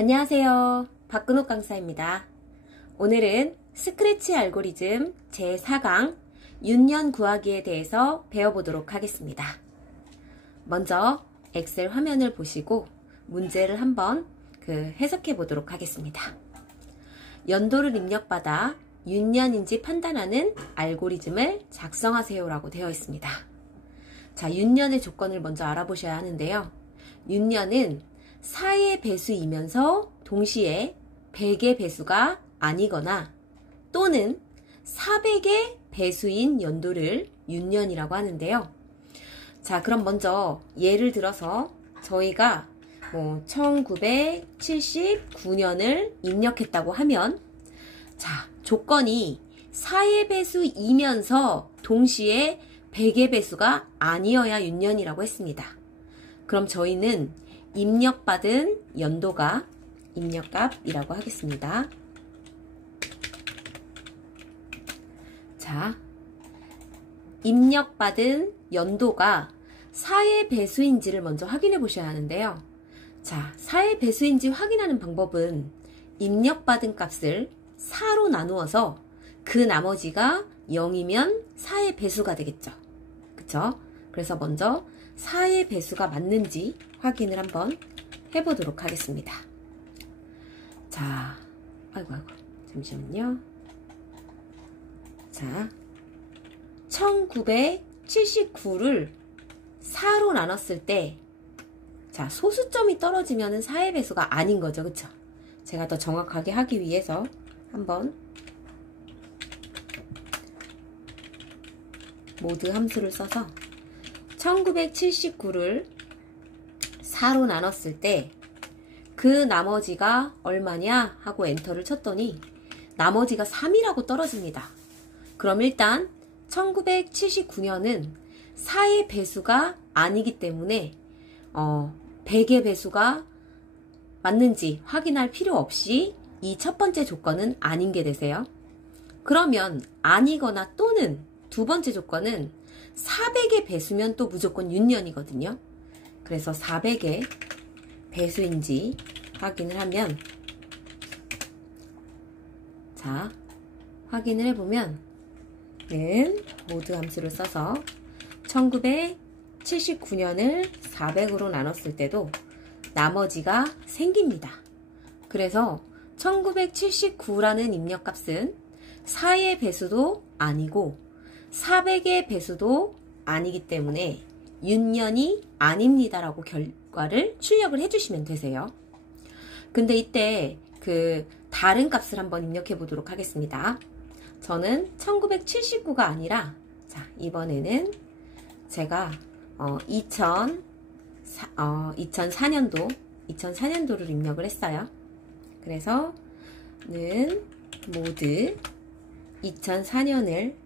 안녕하세요. 박근옥 강사입니다. 오늘은 스크래치 알고리즘 제4강 윤년 구하기에 대해서 배워보도록 하겠습니다. 먼저 엑셀 화면을 보시고 문제를 한번 해석해 보도록 하겠습니다. 연도를 입력받아 윤년인지 판단하는 알고리즘을 작성하세요 라고 되어 있습니다. 자, 윤년의 조건을 먼저 알아보셔야 하는데요. 윤년은 4의 배수이면서 동시에 100의 배수가 아니거나 또는 400의 배수인 연도를 윤년이라고 하는데요. 자, 그럼 먼저 예를 들어서 저희가 1979년을 입력했다고 하면, 자, 조건이 4의 배수이면서 동시에 100의 배수가 아니어야 윤년이라고 했습니다. 그럼 저희는 입력받은 연도가 입력값이라고 하겠습니다. 자, 입력받은 연도가 4의 배수인지를 먼저 확인해 보셔야 하는데요. 자, 4의 배수인지 확인하는 방법은 입력받은 값을 4로 나누어서 그 나머지가 0이면 4의 배수가 되겠죠. 그쵸? 그래서 먼저 4의 배수가 맞는지 확인을 한번 해보도록 하겠습니다. 자, 아이고, 잠시만요. 자, 1979를 4로 나눴을 때, 자, 소수점이 떨어지면 4의 배수가 아닌 거죠. 그쵸? 제가 더 정확하게 하기 위해서 한번 모드 함수를 써서 1979를 4로 나눴을 때 그 나머지가 얼마냐 하고 엔터를 쳤더니 나머지가 3이라고 떨어집니다. 그럼 일단 1979년은 4의 배수가 아니기 때문에 100의 배수가 맞는지 확인할 필요 없이 이 첫 번째 조건은 아닌 게 되세요. 그러면 아니거나 또는 두 번째 조건은 400의 배수면 또 무조건 윤년이거든요. 그래서 400의 배수인지 확인을 하면, 자, 확인을 해보면 모드 함수를 써서 1979년을 400으로 나눴을 때도 나머지가 생깁니다. 그래서 1979라는 입력값은 4의 배수도 아니고 400의 배수도 아니기 때문에 윤년이 아닙니다라고 결과를 출력을 해주시면 되세요. 근데 이때 다른 값을 한번 입력해 보도록 하겠습니다. 저는 1979가 아니라, 자, 이번에는 제가 2004년도를 입력을 했어요. 그래서 모드 2004년을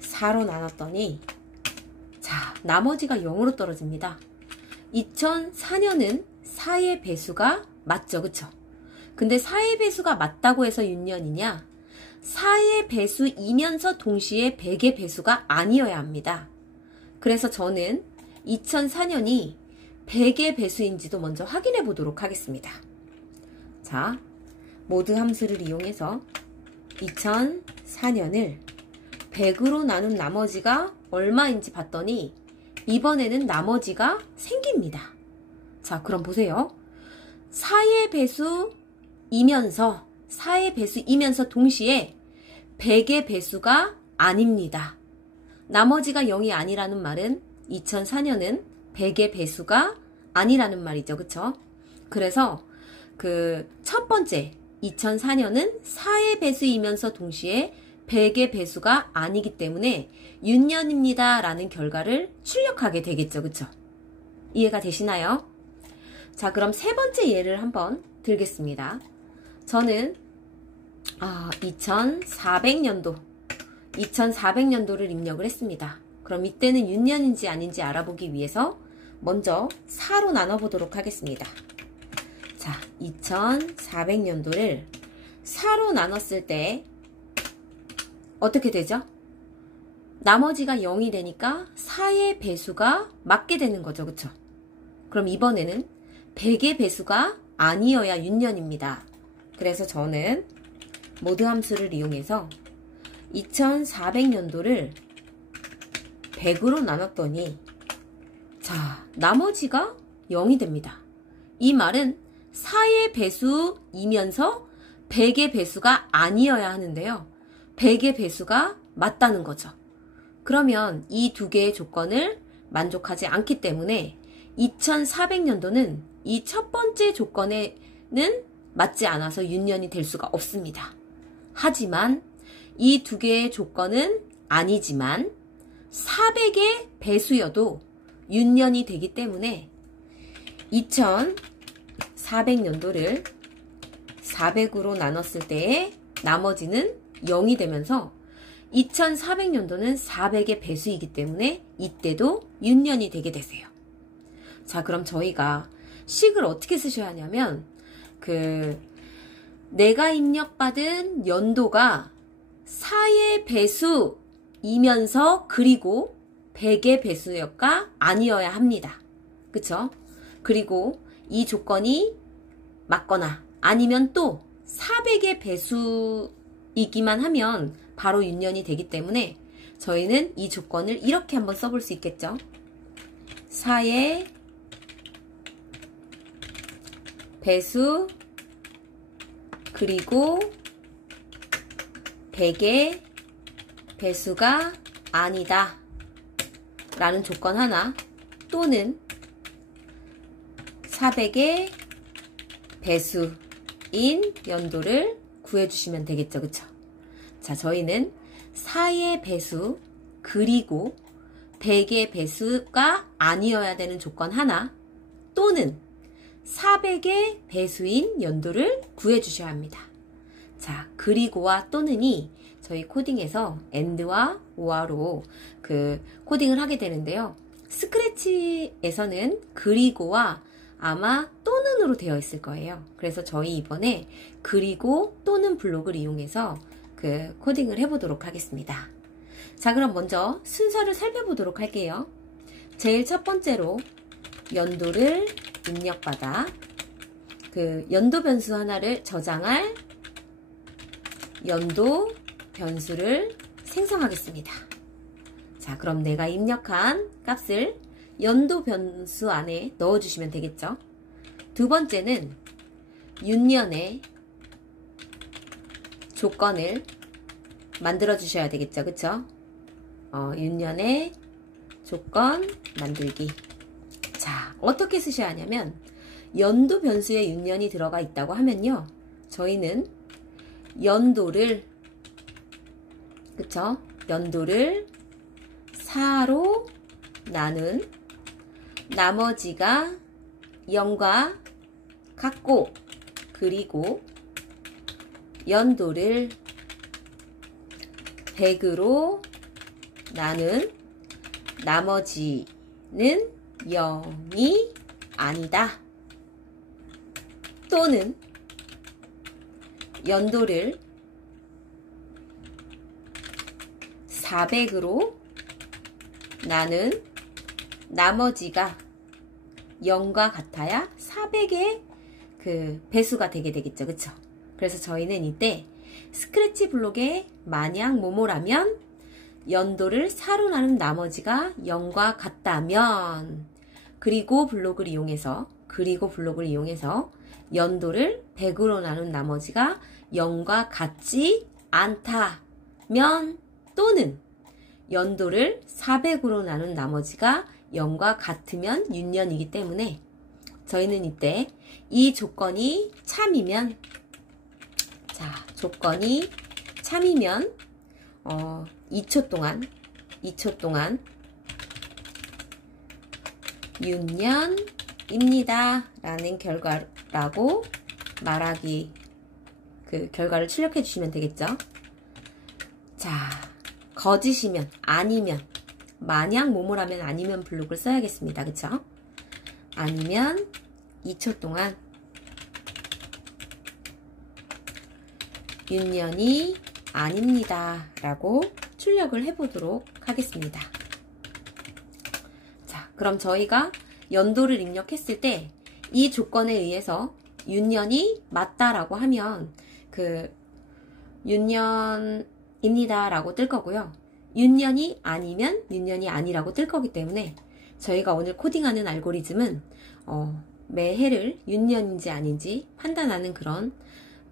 4로 나눴더니, 자, 나머지가 0으로 떨어집니다. 2004년은 4의 배수가 맞죠, 그쵸? 근데 4의 배수가 맞다고 해서 윤년이냐? 4의 배수이면서 동시에 100의 배수가 아니어야 합니다. 그래서 저는 2004년이 100의 배수인지도 먼저 확인해 보도록 하겠습니다. 자, 모드 함수를 이용해서 2004년을 100으로 나눈 나머지가 얼마인지 봤더니 이번에는 나머지가 생깁니다. 자, 그럼 보세요. 4의 배수이면서 동시에 100의 배수가 아닙니다. 나머지가 0이 아니라는 말은 2004년은 100의 배수가 아니라는 말이죠. 그쵸? 그래서 첫 번째 2004년은 4의 배수이면서 동시에 100의 배수가 아니기 때문에 윤년입니다 라는 결과를 출력하게 되겠죠. 그쵸? 이해가 되시나요? 자, 그럼 세 번째 예를 한번 들겠습니다. 저는 2400년도를 입력을 했습니다. 그럼 이때는 윤년인지 아닌지 알아보기 위해서 먼저 4로 나눠보도록 하겠습니다. 자, 2400년도를 4로 나눴을 때 어떻게 되죠? 나머지가 0이 되니까 4의 배수가 맞게 되는 거죠. 그쵸? 그럼 이번에는 100의 배수가 아니어야 윤년입니다. 그래서 저는 모드 함수를 이용해서 2400년도를 100으로 나눴더니 자, 나머지가 0이 됩니다. 이 말은 4의 배수이면서 100의 배수가 아니어야 하는데요. 100의 배수가 맞다는 거죠. 그러면 이 두 개의 조건을 만족하지 않기 때문에 2400년도는 이 첫 번째 조건에는 맞지 않아서 윤년이 될 수가 없습니다. 하지만 이 두 개의 조건은 아니지만 400의 배수여도 윤년이 되기 때문에 2400년도를 400으로 나눴을 때의 나머지는 0이 되면서 2400년도는 400의 배수이기 때문에 이때도 윤년이 되게 되세요. 자, 그럼 저희가 식을 어떻게 쓰셔야 하냐면 내가 입력받은 연도가 4의 배수이면서 그리고 100의 배수가 아니어야 합니다. 그쵸? 그리고 이 조건이 맞거나 아니면 또 400의 배수이기만 하면 바로 윤년이 되기 때문에 저희는 이 조건을 이렇게 한번 써볼 수 있겠죠. 4의 배수 그리고 100의 배수가 아니다 라는 조건 하나 또는 400의 배수인 연도를 구해주시면 되겠죠. 그쵸? 자, 저희는 4의 배수 그리고 100의 배수가 아니어야 되는 조건 하나 또는 400의 배수인 연도를 구해주셔야 합니다. 자, 그리고와 또는이 저희 코딩에서 and와 or로 코딩을 하게 되는데요. 스크래치에서는 그리고와 아마 또는으로 되어 있을 거예요. 그래서 저희 이번에 그리고 또는 블록을 이용해서 코딩을 해보도록 하겠습니다. 자, 그럼 먼저 순서를 살펴보도록 할게요. 제일 첫 번째로 연도를 입력받아 연도 변수 하나를 저장할 연도 변수를 생성하겠습니다. 자, 그럼 내가 입력한 값을 연도 변수 안에 넣어주시면 되겠죠. 두 번째는 윤년의 조건을 만들어 주셔야 되겠죠. 그쵸? 윤년의 조건 만들기. 자, 어떻게 쓰셔야 하냐면 연도 변수에 윤년이 들어가 있다고 하면요. 저희는 연도를 그쵸? 연도를 4로 나눈 나머지가 0과 같고 그리고 연도를 100으로 나눈 나머지는 0이 아니다. 또는 연도를 400으로 나눈 나머지가 0과 같아야 400의 배수가 되게 되겠죠. 그쵸? 그래서 저희는 이때 스크래치 블록에 만약 뭐뭐라면 연도를 4로 나눈 나머지가 0과 같다면 그리고 블록을 이용해서 연도를 100으로 나눈 나머지가 0과 같지 않다면 또는 연도를 400으로 나눈 나머지가 0과 같으면 윤년이기 때문에 저희는 이때 이 조건이 참이면 조건이 참이면 2초 동안 윤년입니다 라는 결과라고 말하기 결과를 출력해 주시면 되겠죠. 자, 거짓이면 아니면 만약 뭐뭐라면 아니면 블록을 써야겠습니다. 그쵸? 아니면 2초 동안 윤년이 아닙니다 라고 출력을 해보도록 하겠습니다. 자, 그럼 저희가 연도를 입력했을 때 이 조건에 의해서 윤년이 맞다라고 하면 그 윤년입니다 라고 뜰 거고요. 윤년이 아니면 윤년이 아니라고 뜰 거기 때문에 저희가 오늘 코딩하는 알고리즘은 매해를 윤년인지 아닌지 판단하는 그런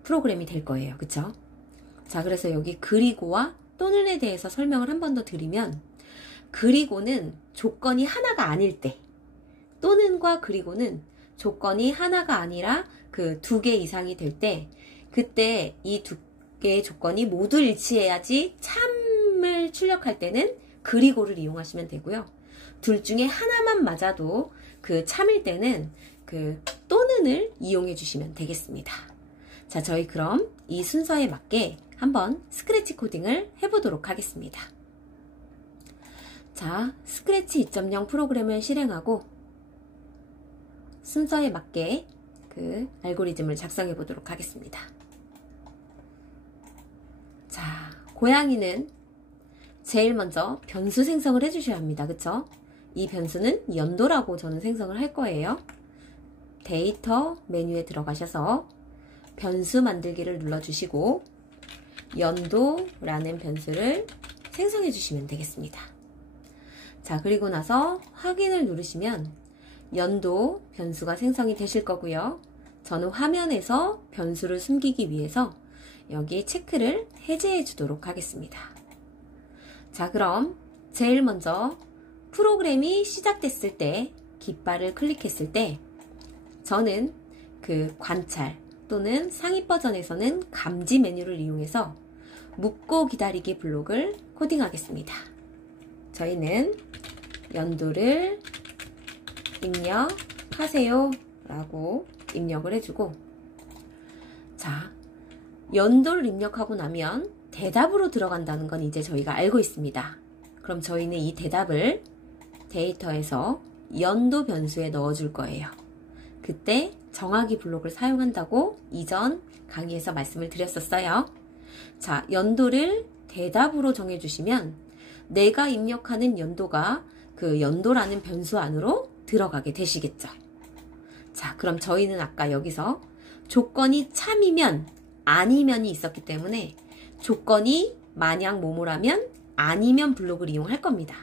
프로그램이 될 거예요. 그쵸? 자, 그래서 여기 그리고와 또는에 대해서 설명을 한 번 더 드리면, 그리고는 조건이 하나가 아닐 때, 또는과 그리고는 조건이 하나가 아니라 그 2개 이상이 될 때, 그때 이 2개의 조건이 모두 일치해야지 참을 출력할 때는 그리고를 이용하시면 되고요. 둘 중에 하나만 맞아도 그 참일 때는 그 또는을 이용해 주시면 되겠습니다. 자, 저희 그럼 이 순서에 맞게 한번 스크래치 코딩을 해보도록 하겠습니다. 자, 스크래치 2.0 프로그램을 실행하고 순서에 맞게 그 알고리즘을 작성해 보도록 하겠습니다. 자, 고양이는 제일 먼저 변수 생성을 해주셔야 합니다. 그쵸? 이 변수는 연도라고 저는 생성을 할 거예요. 데이터 메뉴에 들어가셔서 변수 만들기를 눌러주시고 연도라는 변수를 생성해 주시면 되겠습니다. 자, 그리고 나서 확인을 누르시면 연도 변수가 생성이 되실 거고요. 저는 화면에서 변수를 숨기기 위해서 여기 체크를 해제해 주도록 하겠습니다. 자, 그럼 제일 먼저 프로그램이 시작됐을 때 깃발을 클릭했을 때 저는 그 관찰 또는 상위 버전에서는 감지 메뉴를 이용해서 묻고 기다리기 블록을 코딩하겠습니다. 저희는 연도를 입력하세요 라고 입력을 해주고, 자, 연도를 입력하고 나면 대답으로 들어간다는 건 이제 저희가 알고 있습니다. 그럼 저희는 이 대답을 데이터에서 연도 변수에 넣어줄 거예요. 그때 정하기 블록을 사용한다고 이전 강의에서 말씀을 드렸었어요. 자, 연도를 대답으로 정해주시면 내가 입력하는 연도가 그 연도라는 변수 안으로 들어가게 되시겠죠. 자, 그럼 저희는 아까 여기서 조건이 참이면 아니면이 있었기 때문에 조건이 만약 뭐뭐라면 아니면 블록을 이용할 겁니다.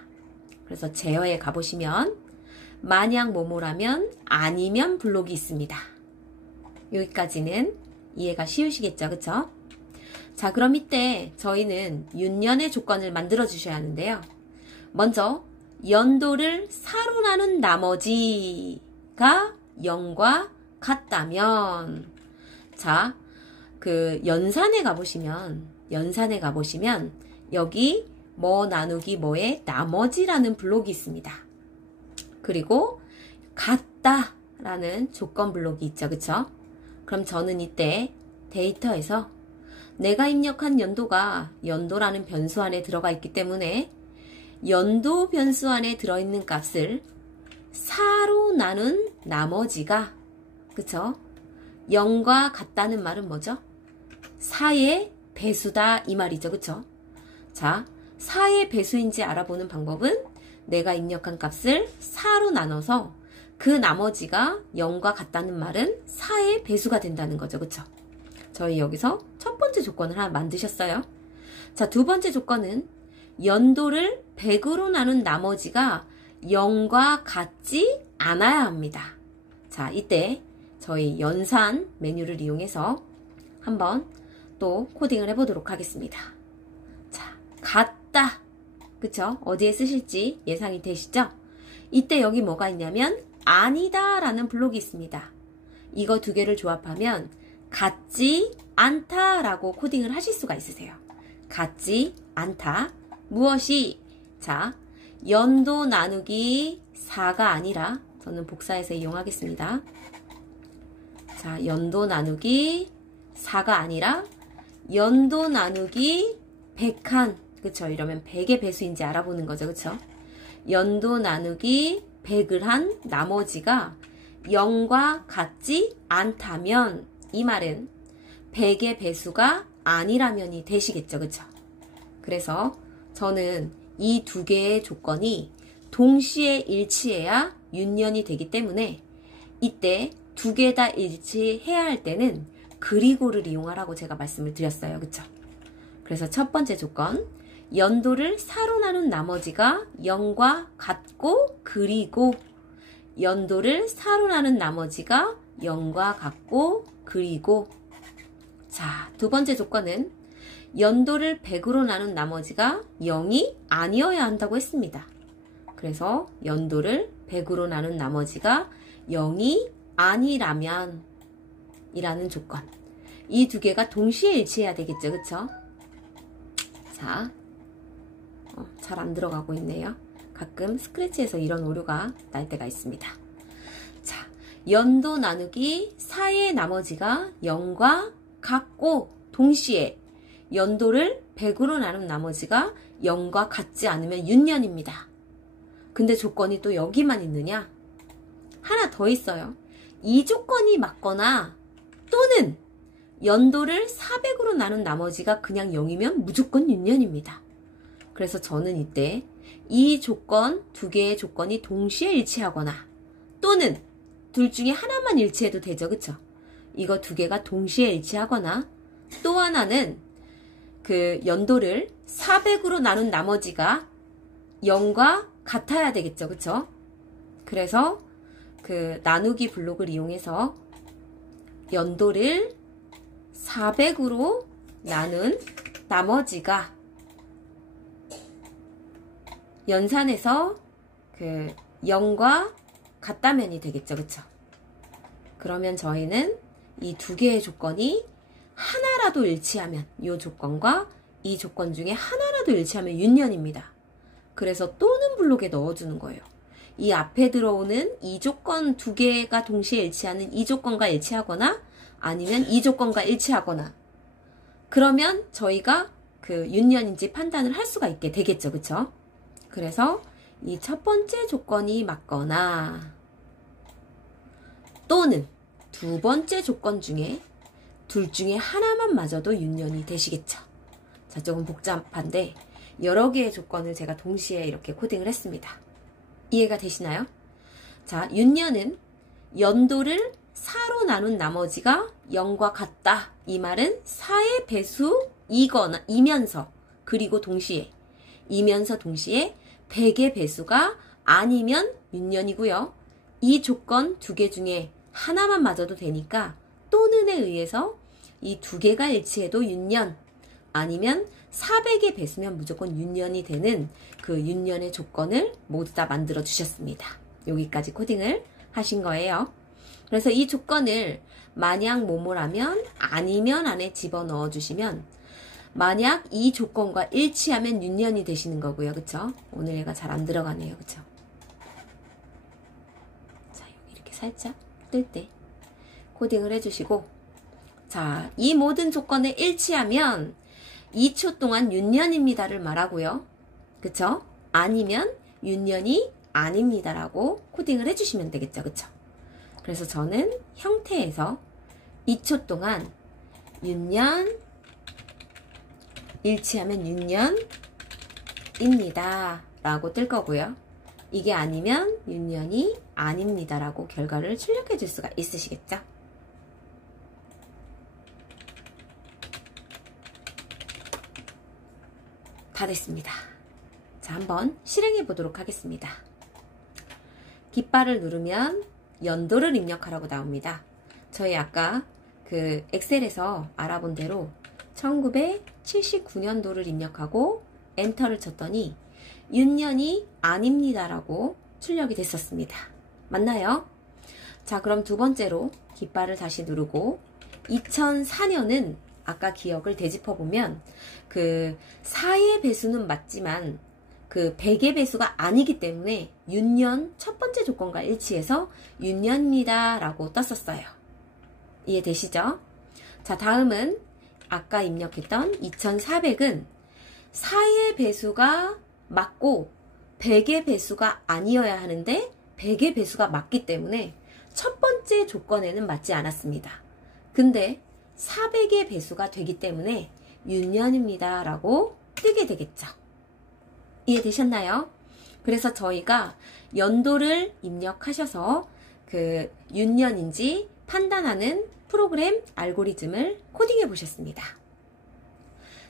그래서 제어에 가보시면 만약 뭐뭐라면 아니면 블록이 있습니다. 여기까지는 이해가 쉬우시겠죠? 그쵸? 자, 그럼 이때 저희는 윤년의 조건을 만들어 주셔야 하는데요. 먼저 연도를 4로 나눈 나머지가 0과 같다면, 자, 그 연산에 가보시면 여기 뭐 나누기 뭐의 나머지라는 블록이 있습니다. 그리고 같다라는 조건 블록이 있죠. 그쵸? 그럼 저는 이때 데이터에서 내가 입력한 연도가 연도라는 변수 안에 들어가 있기 때문에 연도 변수 안에 들어있는 값을 4로 나눈 나머지가, 그쵸? 0과 같다는 말은 뭐죠? 4의 배수다 이 말이죠. 그쵸? 자, 4의 배수인지 알아보는 방법은 내가 입력한 값을 4로 나눠서 그 나머지가 0과 같다는 말은 4의 배수가 된다는 거죠. 그쵸? 저희 여기서 첫 번째 조건을 하나 만드셨어요. 자, 두 번째 조건은 연도를 100으로 나눈 나머지가 0과 같지 않아야 합니다. 자, 이때 저희 연산 메뉴를 이용해서 한번 또 코딩을 해보도록 하겠습니다. 자, 같다. 그쵸? 어디에 쓰실지 예상이 되시죠? 이때 여기 뭐가 있냐면 아니다 라는 블록이 있습니다. 이거 두 개를 조합하면 같지 않다 라고 코딩을 하실 수가 있으세요. 같지 않다. 무엇이? 자, 연도 나누기 4가 아니라 저는 복사해서 이용하겠습니다. 자, 연도 나누기 4가 아니라 연도 나누기 100한, 그쵸? 이러면 100의 배수인지 알아보는 거죠. 그쵸? 연도 나누기 100을 한 나머지가 0과 같지 않다면 이 말은 100의 배수가 아니라면이 되시겠죠. 그쵸? 그래서 저는 이 두 개의 조건이 동시에 일치해야 윤년이 되기 때문에 이때 두 개 다 일치해야 할 때는 그리고를 이용하라고 제가 말씀을 드렸어요. 그쵸? 그래서 첫 번째 조건, 연도를 4로 나눈 나머지가 0과 같고 그리고, 연도를 4로 나눈 나머지가 0과 같고 그리고. 자, 두 번째 조건은 연도를 100으로 나눈 나머지가 0이 아니어야 한다고 했습니다. 그래서 연도를 100으로 나눈 나머지가 0이 아니라면 이라는 조건. 이 두 개가 동시에 일치해야 되겠죠. 그쵸? 자, 잘 안 들어가고 있네요. 가끔 스크래치에서 이런 오류가 날 때가 있습니다. 자, 연도 나누기 4의 나머지가 0과 같고 동시에 연도를 100으로 나눈 나머지가 0과 같지 않으면 윤년입니다. 근데 조건이 또 여기만 있느냐? 하나 더 있어요. 이 조건이 맞거나 또는 연도를 400으로 나눈 나머지가 그냥 0이면 무조건 윤년입니다. 그래서 저는 이때 이 조건, 두 개의 조건이 동시에 일치하거나 또는 둘 중에 하나만 일치해도 되죠. 그쵸? 이거 두 개가 동시에 일치하거나 또 하나는 그 연도를 400으로 나눈 나머지가 0과 같아야 되겠죠. 그쵸? 그래서 그 나누기 블록을 이용해서 연도를 400으로 나눈 나머지가 연산해서 그 0과 같다면이 되겠죠. 그쵸? 그러면 저희는 이 두 개의 조건이 하나라도 일치하면, 이 조건과 이 조건 중에 하나라도 일치하면 윤년입니다. 그래서 또는 블록에 넣어주는 거예요. 이 앞에 들어오는 이 조건 두 개가 동시에 일치하는 이 조건과 일치하거나 아니면 이 조건과 일치하거나, 그러면 저희가 그 윤년인지 판단을 할 수가 있게 되겠죠. 그쵸? 그래서 이 첫 번째 조건이 맞거나 또는 두 번째 조건 중에 둘 중에 하나만 맞아도 윤년이 되시겠죠. 자, 조금 복잡한데 여러 개의 조건을 제가 동시에 이렇게 코딩을 했습니다. 이해가 되시나요? 자, 윤년은 연도를 4로 나눈 나머지가 0과 같다. 이 말은 4의 배수이면서 그리고 동시에 이면서 동시에 100의 배수가 아니면 윤년이고요. 이 조건 두 개 중에 하나만 맞아도 되니까 또는에 의해서 이 두 개가 일치해도 윤년, 아니면 400의 배수면 무조건 윤년이 되는 그 윤년의 조건을 모두 다 만들어 주셨습니다. 여기까지 코딩을 하신 거예요. 그래서 이 조건을 만약 뭐뭐라면 아니면 안에 집어넣어 주시면 만약 이 조건과 일치하면 윤년이 되시는 거고요. 그쵸? 오늘 얘가 잘 안 들어가네요. 그쵸? 자, 여기 이렇게 살짝 뜰 때 코딩을 해주시고, 자, 이 모든 조건에 일치하면 2초 동안 윤년입니다를 말하고요. 그쵸? 아니면 윤년이 아닙니다라고 코딩을 해주시면 되겠죠. 그쵸? 그래서 저는 형태에서 2초 동안 윤년, 일치하면 윤년입니다 라고 뜰 거고요. 이게 아니면 윤년이 아닙니다 라고 결과를 출력해 줄 수가 있으시겠죠? 다 됐습니다. 자, 한번 실행해 보도록 하겠습니다. 깃발을 누르면 연도를 입력하라고 나옵니다. 저희 아까 그 엑셀에서 알아본 대로 1979년도를 입력하고 엔터를 쳤더니 윤년이 아닙니다라고 출력이 됐었습니다. 맞나요? 자, 그럼 두 번째로 깃발을 다시 누르고 2004년은 아까 기억을 되짚어 보면 그 4의 배수는 맞지만 그 100의 배수가 아니기 때문에 윤년 첫 번째 조건과 일치해서 윤년입니다 라고 떴었어요. 이해되시죠? 자, 다음은 아까 입력했던 2400은 4의 배수가 맞고 100의 배수가 아니어야 하는데 100의 배수가 맞기 때문에 첫 번째 조건에는 맞지 않았습니다. 근데 400의 배수가 되기 때문에 윤년입니다 라고 뜨게 되겠죠. 이해되셨나요? 그래서 저희가 연도를 입력하셔서 그 윤년인지 판단하는 프로그램 알고리즘을 코딩해 보셨습니다.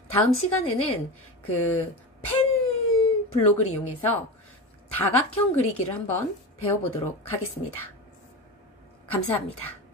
다음 시간에는 그 펜 블록을 이용해서 다각형 그리기를 한번 배워보도록 하겠습니다. 감사합니다.